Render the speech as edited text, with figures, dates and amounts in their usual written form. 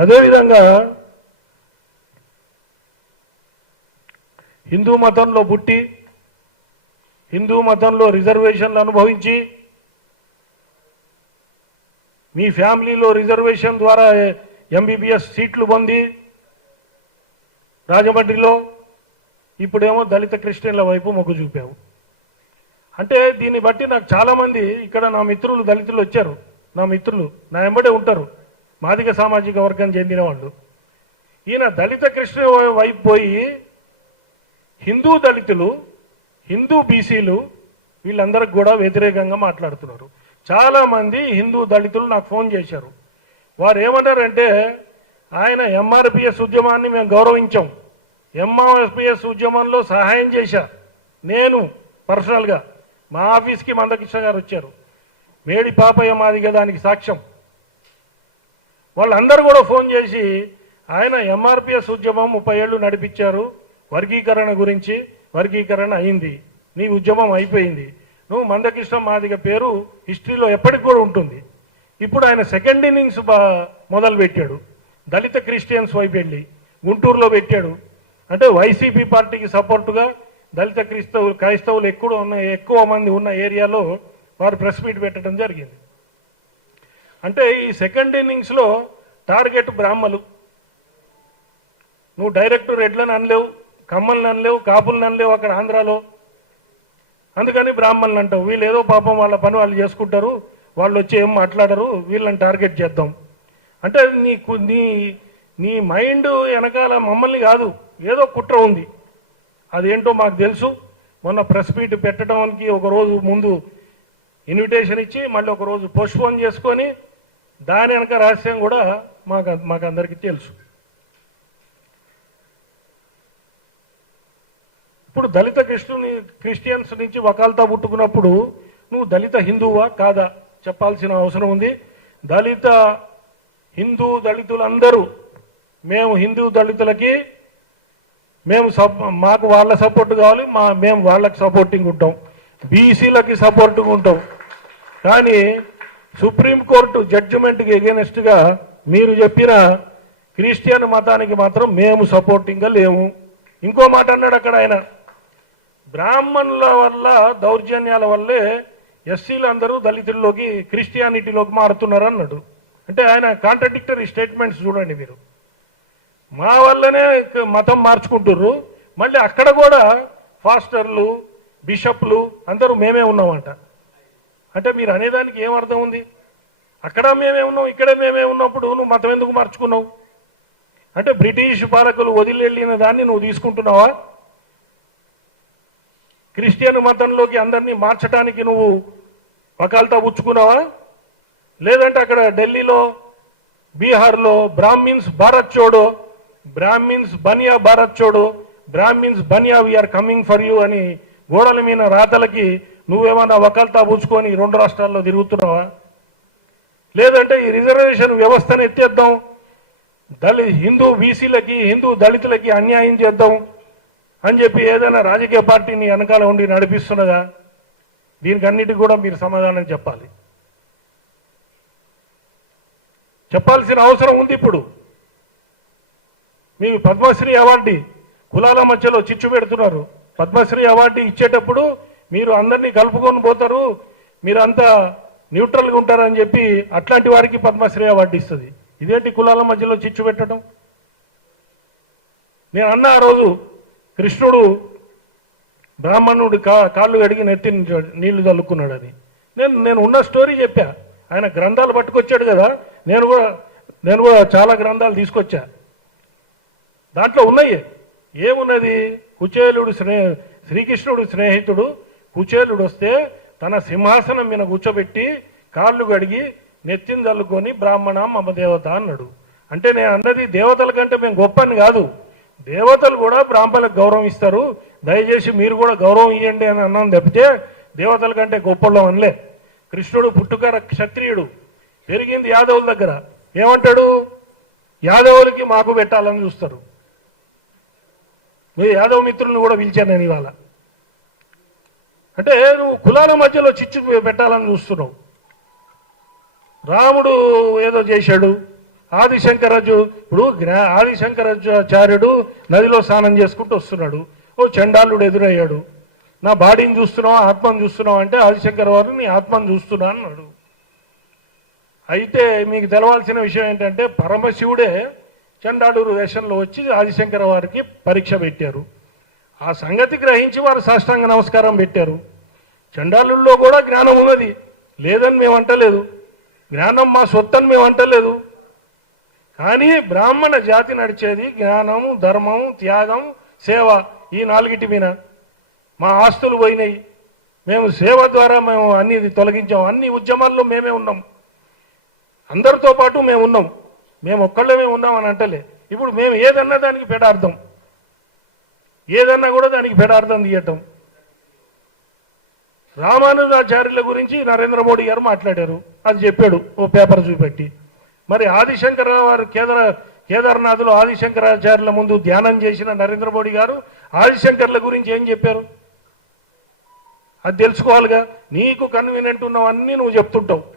అదేవిధంగా హిందూ మతంలో పుట్టి హిందూ మతంలో రిజర్వేషన్లు అనుభవించి మీ ఫ్యామిలీలో రిజర్వేషన్ ద్వారా ఎంబీబీఎస్ సీట్లు పొంది రాజమండ్రిలో ఇప్పుడేమో దళిత క్రిస్టియన్ల వైపు మొగ్గు చూపావు. అంటే దీన్ని బట్టి నాకు చాలామంది ఇక్కడ నా మిత్రులు దళితులు వచ్చారు. నా మిత్రులు నా వెంబడే ఉంటారు, మాదిగ సామాజిక వర్గం చెందిన వాళ్ళు. ఈయన దళిత క్రిస్టియన్ వైపు పోయి హిందూ దళితులు, హిందూ బీసీలు వీళ్ళందరికి కూడా వ్యతిరేకంగా మాట్లాడుతున్నారు. చాలామంది హిందూ దళితులు నాకు ఫోన్ చేశారు. వారు ఏమన్నారంటే, ఆయన ఎంఆర్పిఎస్ ఉద్యమాన్ని మేము గౌరవించాం, ఎంఆర్పిఎస్ ఉద్యమంలో సహాయం చేశా నేను పర్సనల్గా. మా ఆఫీస్కి మందకృష్ణ గారు వచ్చారు, మేడి పాపయ్య మాదిగ దానికి సాక్ష్యం. వాళ్ళందరూ కూడా ఫోన్ చేసి, ఆయన ఎంఆర్పిఎస్ ఉద్యమం 30 ఏళ్ళు నడిపించారు, వర్గీకరణ గురించి, వర్గీకరణ అయింది, నీ ఉద్యమం అయిపోయింది, నువ్వు మందకృష్ణ మాదిగ పేరు హిస్టరీలో ఎప్పటికి కూడా ఉంటుంది. ఇప్పుడు ఆయన సెకండ్ ఇన్నింగ్స్ మొదలు పెట్టాడు, దళిత క్రిస్టియన్స్ వైపు వెళ్ళి గుంటూరులో పెట్టాడు. అంటే వైసీపీ పార్టీకి సపోర్టుగా దళిత క్రైస్తవులు ఎక్కువ మంది ఉన్న ఏరియాలో వారు ప్రెస్ మీట్ పెట్టడం జరిగింది. అంటే ఈ సెకండ్ ఇన్నింగ్స్లో టార్గెట్ బ్రాహ్మలు. నువ్వు డైరెక్ట్ రెడ్లను అనలేవు, కమ్మల్ని అనలేవు, కాపుల్ని అనలేవు అక్కడ ఆంధ్రాలో, అందుకని బ్రాహ్మణులు అంటావు. వీళ్ళు ఏదో పాపం వాళ్ళ పని వాళ్ళు చేసుకుంటారు, వాళ్ళు వచ్చి ఏం మాట్లాడరు, వీళ్ళని టార్గెట్ చేద్దాం అంటే నీ మైండ్ వెనకాల మమ్మల్ని కాదు, ఏదో కుట్ర ఉంది, అదేంటో మాకు తెలుసు. మొన్న ప్రెస్ మీట్ పెట్టడానికి ఒకరోజు ముందు ఇన్విటేషన్ ఇచ్చి మళ్ళీ ఒకరోజు పోస్ట్పోన్ చేసుకొని దాని వెనక రహస్యం కూడా మాకు అందరికీ తెలుసు. ఇప్పుడు దళిత క్రిస్టియన్స్ నుంచి వకాల్తా పుట్టుకున్నప్పుడు నువ్వు దళిత హిందువా కాదా చెప్పాల్సిన అవసరం ఉంది. దళితులందరూ మేము హిందూ దళితులకి మాకు వాళ్ళ సపోర్ట్ కావాలి, మేము వాళ్ళకి సపోర్టింగ్ ఉంటాం, బీసీలకి సపోర్టింగ్ ఉంటాం. కానీ సుప్రీంకోర్టు జడ్జిమెంట్కి ఎగెనెస్ట్గా మీరు చెప్పిన క్రిస్టియన్ మతానికి మాత్రం మేము సపోర్టింగ్గా లేము. ఇంకో మాట అన్నాడు అక్కడ ఆయన, బ్రాహ్మణుల వల్ల దౌర్జన్యాల వల్లే ఎస్సీలు అందరూ దళితుల్లోకి క్రిస్టియానిటీలోకి మారుతున్నారు అన్నాడు. అంటే ఆయన కాంట్రడిక్టరీ స్టేట్మెంట్స్ చూడండి మీరు. మా వల్లనే మతం మార్చుకుంటుర్రు, మళ్ళీ అక్కడ కూడా ఫాస్టర్లు, బిషప్లు అందరూ మేమే ఉన్నామంట. అంటే మీరు అనేదానికి ఏమర్థం ఉంది? అక్కడ మేమే ఉన్నాం, ఇక్కడే మేమే ఉన్నప్పుడు నువ్వు మతం ఎందుకు మార్చుకున్నావు? అంటే బ్రిటిష్ పాలకులు వదిలివెళ్ళిన దాన్ని నువ్వు తీసుకుంటున్నావా? క్రిస్టియన్ మతంలోకి అందరినీ మార్చడానికి నువ్వు వకాల్తా పుచ్చుకున్నావా? లేదంటే అక్కడ ఢిల్లీలో, బీహార్లో బ్రాహ్మిన్స్ భారత్ చోడో, బ్రాహ్మిన్స్ బనియా భారత్ చోడో, brahmins Bania we're coming for you అని గోడల మీద రాతలకి నువ్వేమన్నా వకాల్తా పుచ్చుకొని 2 రాష్ట్రాల్లో తిరుగుతున్నావా? లేదంటే ఈ రిజర్వేషన్ వ్యవస్థను ఎత్తేద్దాం, హిందూ బీసీలకి, హిందూ దళితులకి అన్యాయం చేద్దాం అని చెప్పి ఏదైనా రాజకీయ పార్టీని వెనకాల ఉండి నడిపిస్తున్నదా? దీనికి అన్నిటికీ కూడా మీరు సమాధానం చెప్పాల్సిన అవసరం ఉంది. ఇప్పుడు మీకు పద్మశ్రీ అవార్డు కులాల మధ్యలో చిచ్చు పెడుతున్నారు. పద్మశ్రీ అవార్డు ఇచ్చేటప్పుడు మీరు అందరినీ కలుపుకొని పోతారు, మీరంతా న్యూట్రల్గా ఉంటారని చెప్పి అట్లాంటి వారికి పద్మశ్రీ అవార్డు ఇస్తుంది. ఇదేంటి కులాల మధ్యలో చిచ్చు పెట్టడం? నేను అన్న ఆ రోజు కృష్ణుడు బ్రాహ్మణుడు కాళ్ళు కడిగి నెత్తి నీళ్లు చల్లుకున్నాడు అని. నేను ఉన్న స్టోరీ చెప్పా. ఆయన గ్రంథాలు పట్టుకొచ్చాడు కదా, నేను కూడా చాలా గ్రంథాలు తీసుకొచ్చా. దాంట్లో ఉన్నాయి. ఏమున్నది? కుచేలుడు శ్రీకృష్ణుడు స్నేహితుడు కుచేలుడు వస్తే తన సింహాసనం మీద కూర్చోబెట్టి కాళ్ళు కడిగి నెత్తిని చల్లుకొని బ్రాహ్మణ మమ దేవత అన్నాడు. అంటే నేను అన్నది దేవతల కంటే మేము గొప్పని కాదు, దేవతలు కూడా బ్రాహ్మణులకు గౌరవం ఇస్తారు, దయచేసి మీరు కూడా గౌరవం ఇవ్వండి అని అన్నాను తప్పితే దేవతల కంటే గొప్పలో అనలే. కృష్ణుడు పుట్టుక క్షత్రియుడు, పెరిగింది యాదవుల దగ్గర. ఏమంటాడు? యాదవులకి మాకు పెట్టాలని చూస్తారు. నువ్వు యాదవ మిత్రులను కూడా పిలిచాను నేను ఇవాళ. అంటే నువ్వు కులాల మధ్యలో చిచ్చు పెట్టాలని చూస్తున్నావు. రాముడు ఏదో చేశాడు, ఇప్పుడు ఆదిశంకరాచార్యుడు నదిలో స్నానం చేసుకుంటూ వస్తున్నాడు. ఓ చండాలుడు ఎదురయ్యాడు. నా బాడీని చూస్తున్నావు, ఆత్మను చూస్తున్నావు అంటే ఆదిశంకర వారు నీ ఆత్మను చూస్తున్నా అన్నాడు. అయితే మీకు తెలవాల్సిన విషయం ఏంటంటే పరమశివుడే చండాలుడు వేషంలో వచ్చి ఆదిశంకర వారికి పరీక్ష పెట్టారు. ఆ సంగతి గ్రహించి వారు సాష్టాంగ నమస్కారం పెట్టారు. చండాలుల్లో కూడా జ్ఞానం ఉన్నది, లేదని మేము అంటలేదు. జ్ఞానం మా సొత్తని మేము అంటలేదు. కానీ బ్రాహ్మణ జాతి నడిచేది జ్ఞానము, ధర్మము, త్యాగం, సేవ, ఈ నాలుగిటి మీద. మా ఆస్తులు పోయినాయి, మేము సేవ ద్వారా మేము అన్ని తొలగించాం. అన్ని ఉద్యమాల్లో మేమే ఉన్నాం, అందరితో పాటు మేము ఉన్నాం. మేము ఒక్కళ్ళమే ఉన్నాం అని అంటలే. ఇప్పుడు మేము ఏదన్నా దానికి పెడార్థం, ఏదన్నా కూడా దానికి పెడార్థం తీయటం. రామానుజాచార్యుల గురించి నరేంద్ర మోడీ గారు మాట్లాడారు, అది చెప్పాడు ఓ పేపర్ చూపెట్టి. మరి ఆదిశంకర వారు కేదార్నాథ్లో ఆదిశంకరాచార్యుల ముందు ధ్యానం చేసిన నరేంద్ర మోడీ గారు ఆదిశంకర్ల గురించి ఏం చెప్పారు? అది తెలుసుకోవాలిగా. నీకు కన్వీనియంట్ ఉన్నవన్నీ నువ్వు చెప్తుంటావు.